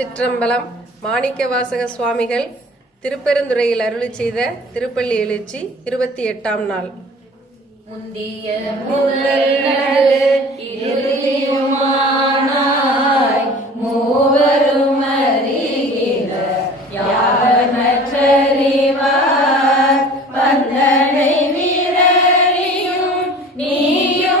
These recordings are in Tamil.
சிற்றம்பலம் மாணிக்கவாசக சுவாமிகள் திருப்பெருந்துறையில் அருளி செய்த திருப்பள்ளி எழுச்சி இருபத்தி எட்டாம் நாள். முந்திய மூவரும் வந்தனை நீயும்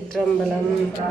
Chitrambalam.